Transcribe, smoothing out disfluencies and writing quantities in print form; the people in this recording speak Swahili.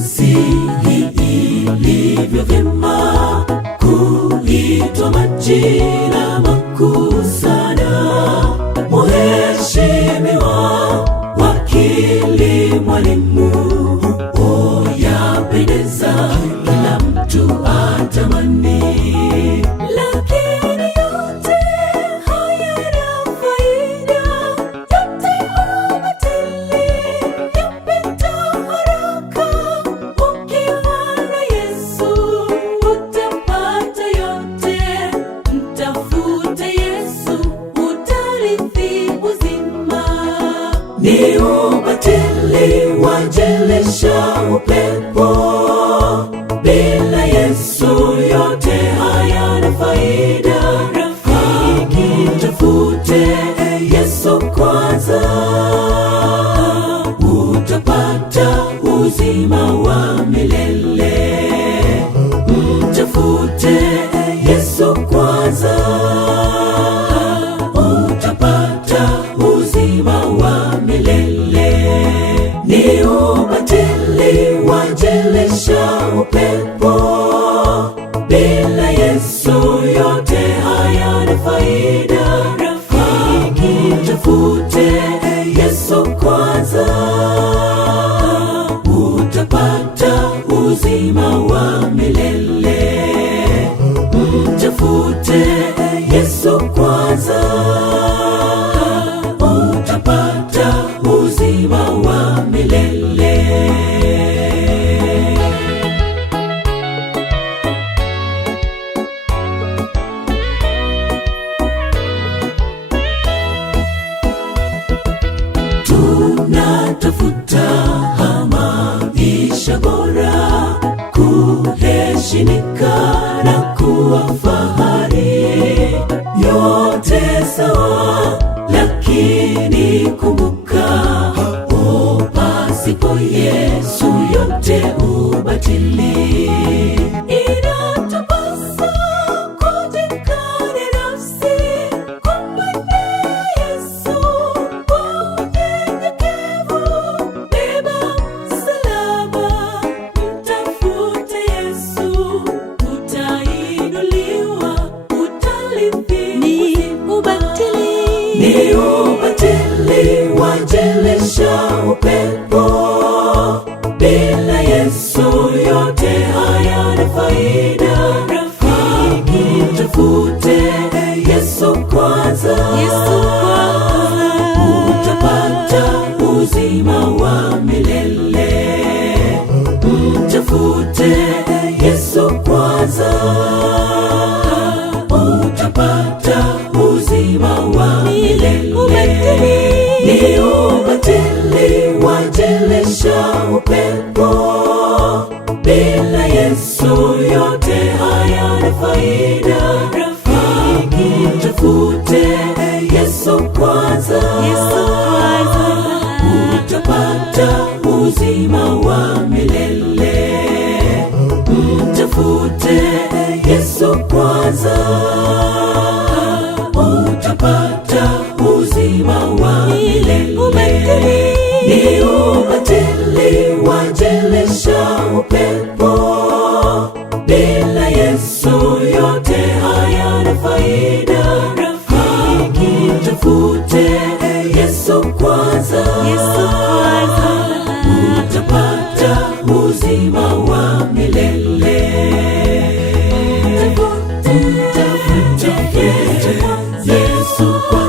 jinsi ilivyo vyema kuitwa majina makuu sana: Mheshimiwa, Wakili, Mwalimu. Oh, yapendeza, kila mtu atamani. Lakini yote hayana faida, yote ubatili, yapita haraka. Ukiwa na Yesu utapata yote. Mtafute Yesu, utarithi uzima. Ni ubatili wajelesha upepo, bila Yesu yote hayana faida. Rafiki, tafute Yesu kwanza, utapata uzima wa milele. Mtafute Yesu kwanza, utapata uzima wa milele. Ni ubatili wajelesha upepo, bila Yesu yote hayana faida. Rafiki, tafute Yesu kwanza, utapata uzima wa milele. Mtafute Yesu kwanza, utapata uzima wa milele. Tunatafuta maisha bora, kuheshimika na kuwa fahari, yote sawa, lakini kumbuka, pasipo Yesu yote ubatili. Inatupasa kujikana nafsi, kumwendea Yesu kwa unyenyekevu. Beba msalaba, mtafute Yesu, utainuliwa, utarithi uzima. Ni ubatili wajelesha upepo, bila Yesu yote hayana faida. Rafiki, tafute Yesu kwanza, utapata uzima wa milele. Mtafute Yesu kwanza, utapata uzima wa milele. Ni ubatili wajelesha upepo, bila Yesu yote hayana faida. Rafiki, tafute Yesu kwanza, utapata uzima wa milele. Mtafute Yesu kwanza, utapata uzima wa milele. Ni ubatili wajelesha upepo, bila Yesu yote hayana faida. Rafiki, tafute Yesu kwanza, utapata uzima wa milele. Mtafute Yesu kwanza.